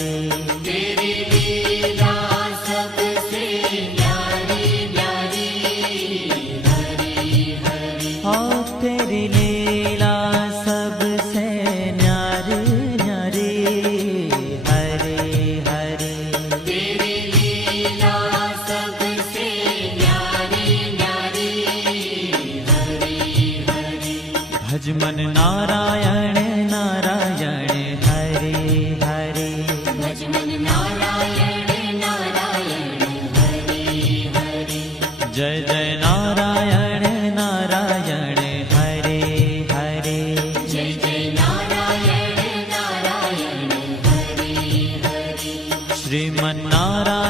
हरे। तेरी लीला सबसे न्यारी न्यारी, हरि हरि। ओ तेरी लीला सबसे न्यारी न्यारी, हरे हरे। तेरी लीला सबसे न्यारी न्यारी, हरि हरि। भज मन नारायण नारायण, हरे हरे। भज मन नारायण नारायण, हरि हरि। जय जय नारायण नारायण, हरे हरे। जय जय नारायण नारायण, हरि हरि। श्रीमन नारायण